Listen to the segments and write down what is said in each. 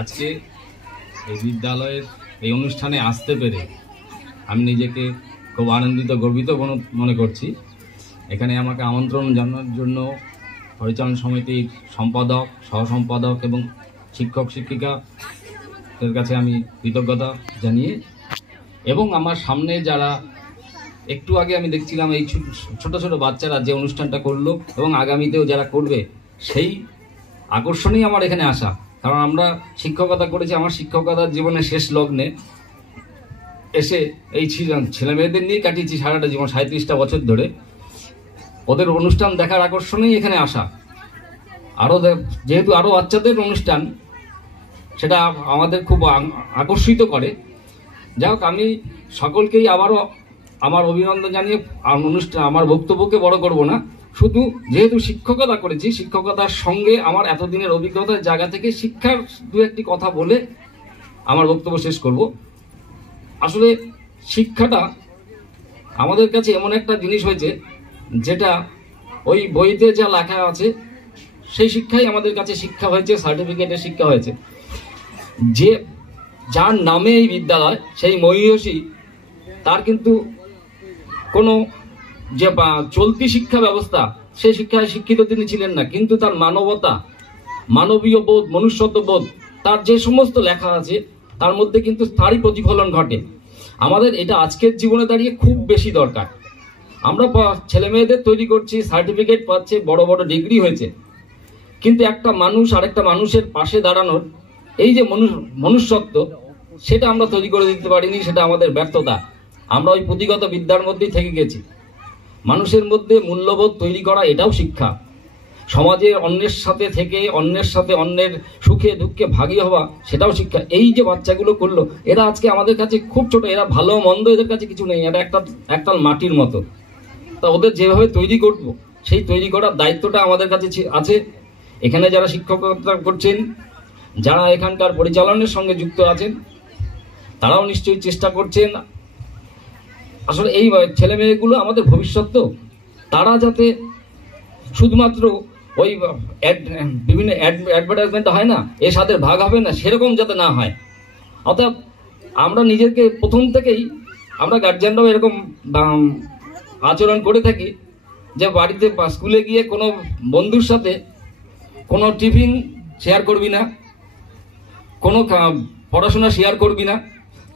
আজকে এই বিদ্যালয়ের এই অনুষ্ঠানে আসতে পেরে আমি নিজেকে খুব আনন্দিত গর্বিত মনে করছি। এখানে আমাকে আমন্ত্রণ জানানোর জন্য পরিচালন সমিতির সম্পাদক, সহসম্পাদক এবং শিক্ষক শিক্ষিকাদের কাছে আমি কৃতজ্ঞতা জানিয়ে, এবং আমার সামনে যারা একটু আগে আমি দেখছিলাম এই ছোট ছোট বাচ্চারা যে অনুষ্ঠানটা করলো এবং আগামীতেও যারা করবে, সেই আকর্ষণেই আমার এখানে আসা। কারণ আমরা শিক্ষকতা করেছি, আমার শিক্ষকতার জীবনের শেষ লগ্নে এসে এই ছেলে মেয়েদের নিয়ে কাটিয়েছি সারাটা জীবন, 37টা বছর ধরে। ওদের অনুষ্ঠান দেখার আকর্ষণেই এখানে আসা। আরও যেহেতু আরও বাচ্চাদের অনুষ্ঠান, সেটা আমাদের খুব আকর্ষিত করে। যাই হোক, আমি সকলকেই আবারও আমার অভিনন্দন জানিয়ে আমার বক্তব্যকে বড় করব না। শুধু যেহেতু শিক্ষকতা করেছি, শিক্ষকতার সঙ্গে আমার এতদিনের অভিজ্ঞতার জায়গা থেকে শিক্ষার দু একটি কথা বলে আমার বক্তব্য শেষ করব। আসলে শিক্ষাটা আমাদের কাছে এমন একটা জিনিস হয়েছে, যেটা ওই বইতে যা লেখা আছে সেই শিক্ষাই আমাদের কাছে শিক্ষা হয়েছে, সার্টিফিকেটের শিক্ষা হয়েছে। যার নামে এই বিদ্যালয়, সেই মহীয়সী, তার কিন্তু কোনো যে চলতি শিক্ষা ব্যবস্থা, সেই শিক্ষায় শিক্ষিত তিনি ছিলেন না, কিন্তু তার মানবতা, মানবীয় বোধ, মনুষ্যত্ব বোধ, তার যে সমস্ত লেখা আছে তার মধ্যে কিন্তু তারই প্রতিফলন ঘটে। আমাদের এটা আজকের জীবনে দাঁড়িয়ে খুব বেশি দরকার। আমরা ছেলে মেয়েদের তৈরি করছি, সার্টিফিকেট পাচ্ছে, বড় বড় ডিগ্রি হয়েছে, কিন্তু একটা মানুষ আরেকটা মানুষের পাশে দাঁড়ানোর এই যে মনুষ্যত্ব, সেটা আমরা তৈরি করে দিতে পারিনি। সেটা আমাদের ব্যর্থতা। আমরা ওই পুঁথিগত বিদ্যার মধ্যেই থেকে গেছি। মানুষের মধ্যে মূল্যবোধ তৈরি করা, এটাও শিক্ষা। সমাজের অন্যের সাথে থেকে অন্যের সুখে দুঃখে ভাগী হওয়া, সেটাও শিক্ষা। এই যে বাচ্চাগুলো করলো, এরা আজকে আমাদের কাছে খুব ছোট, এরা ভালো মন্দ এদের কাছে কিছু নেই, এরা একটাল মাটির মতো। তা ওদের যেভাবে তৈরি করব, সেই তৈরি করার দায়িত্বটা আমাদের কাছে আছে। এখানে যারা শিক্ষকতা করছেন, যারা এখানকার পরিচালনের সঙ্গে যুক্ত আছেন, তারাও নিশ্চয়ই চেষ্টা করছেন। আসলে এই ছেলে মেয়েগুলো আমাদের ভবিষ্যৎ, তো তারা যাতে শুধুমাত্র ওই বিভিন্ন অ্যাডভার্টাইজমেন্ট হয় না, এর সাথে ভাগ হবে না, সেরকম যাতে না হয়। অর্থাৎ আমরা নিজেকে প্রথম থেকেই, আমরা গার্জিয়ানরাও এরকম আচরণ করে থাকি যে বাড়িতে স্কুলে গিয়ে কোনো বন্ধুর সাথে কোনো টিফিন শেয়ার করবি না, কোনো পড়াশোনা শেয়ার করবি না।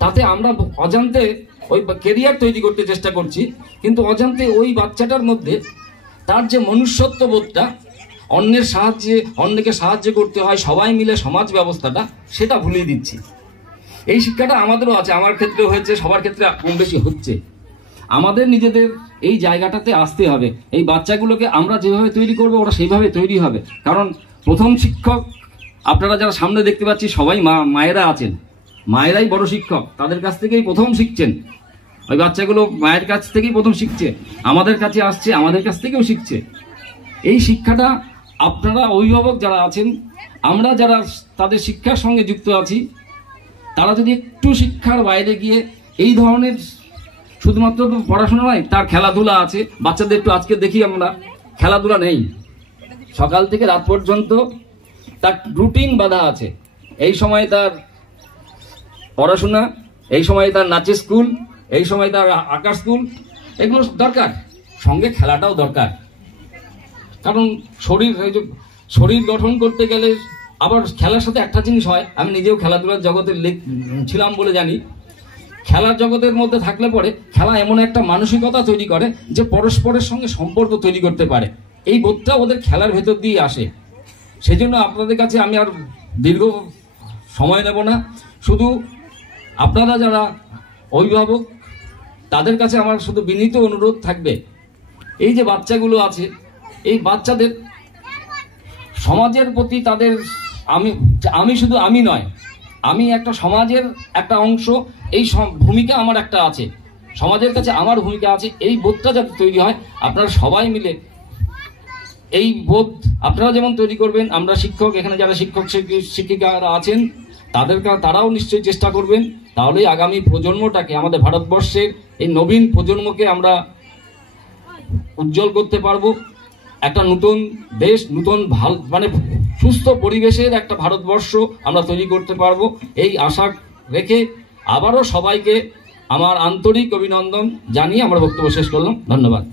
তাতে আমরা অজান্তে ওই কেরিয়ার তৈরি করতে চেষ্টা করছি, কিন্তু অজান্তে ওই বাচ্চাটার মধ্যে তার যে মনুষ্যত্ব বোধটা, অন্যকে সাহায্য করতে হয়, সবাই মিলে সমাজ ব্যবস্থাটা, সেটা ভুলিয়ে দিচ্ছি। এই শিক্ষাটা আমাদেরও আছে, আমার ক্ষেত্রেও হয়েছে, সবার ক্ষেত্রে কম বেশি হচ্ছে। আমাদের নিজেদের এই জায়গাটাতে আসতে হবে। এই বাচ্চাগুলোকে আমরা যেভাবে তৈরি করব, ওরা সেইভাবে তৈরি হবে। কারণ প্রথম শিক্ষক আপনারা যারা সামনে দেখতে পাচ্ছি, সবাই মায়েরা আছেন। মায়েরাই বড় শিক্ষক, তাদের কাছ থেকেই প্রথম শিখছেন। ওই বাচ্চাগুলো মায়ের কাছ থেকেই প্রথম শিখছে, আমাদের কাছে আসছে, আমাদের কাছ থেকেও শিখছে। এই শিক্ষাটা আপনারা অভিভাবক যারা আছেন, আমরা যারা তাদের শিক্ষার সঙ্গে যুক্ত আছি, তারা যদি একটু শিক্ষার বাইরে গিয়ে এই ধরনের, শুধুমাত্র পড়াশোনা নয়, তার খেলাধুলা আছে। বাচ্চাদের একটু আজকে দেখি আমরা, খেলাধুলা নেই, সকাল থেকে রাত পর্যন্ত তার রুটিন বাঁধা আছে। এই সময় তার পড়াশোনা, এই সময় তার নাচের স্কুল, এই সময় তার আঁকার স্কুল, এগুলো দরকার, সঙ্গে খেলাটাও দরকার। কারণ শরীর গঠন করতে গেলে আবার খেলার সাথে একটা জিনিস হয়, আমি নিজেও খেলাধুলার জগতে ছিলাম বলে জানি। খেলার জগতের মধ্যে থাকলে পরে খেলা এমন একটা মানসিকতা তৈরি করে যে পরস্পরের সঙ্গে সম্পর্ক তৈরি করতে পারে। এই বোধটা ওদের খেলার ভেতর দিয়ে আসে। সেই জন্য আপনাদের কাছে আমি আর দীর্ঘ সময় নেব না। শুধু আপনারা যারা অভিভাবক, তাদের কাছে আমার শুধু বিনীত অনুরোধ থাকবে, এই যে বাচ্চাগুলো আছে, এই বাচ্চাদের সমাজের প্রতি তাদের, আমি শুধু আমি নয়, আমি একটা সমাজের একটা অংশ, এই ভূমিকা আমার একটা আছে, সমাজের কাছে আমার ভূমিকা আছে। এই বোধটা যাতে তৈরি হয়, আপনারা সবাই মিলে এই বোধ আপনারা যেমন তৈরি করবেন, আমরা শিক্ষক, এখানে যারা শিক্ষক শিক্ষিকারা আছেন, তারাও নিশ্চয়ই চেষ্টা করবেন। তাহলেই আগামী প্রজন্মটাকে, আমাদের ভারতবর্ষের এই নবীন প্রজন্মকে আমরা উজ্জ্বল করতে পারবো। একটা নতুন দেশ, নতুন মানে সুস্থ পরিবেশের একটা ভারতবর্ষ আমরা তৈরি করতে পারবো, এই আশা রেখে আবারও সবাইকে আমার আন্তরিক অভিনন্দন জানিয়ে আমার বক্তব্য শেষ করলাম। ধন্যবাদ।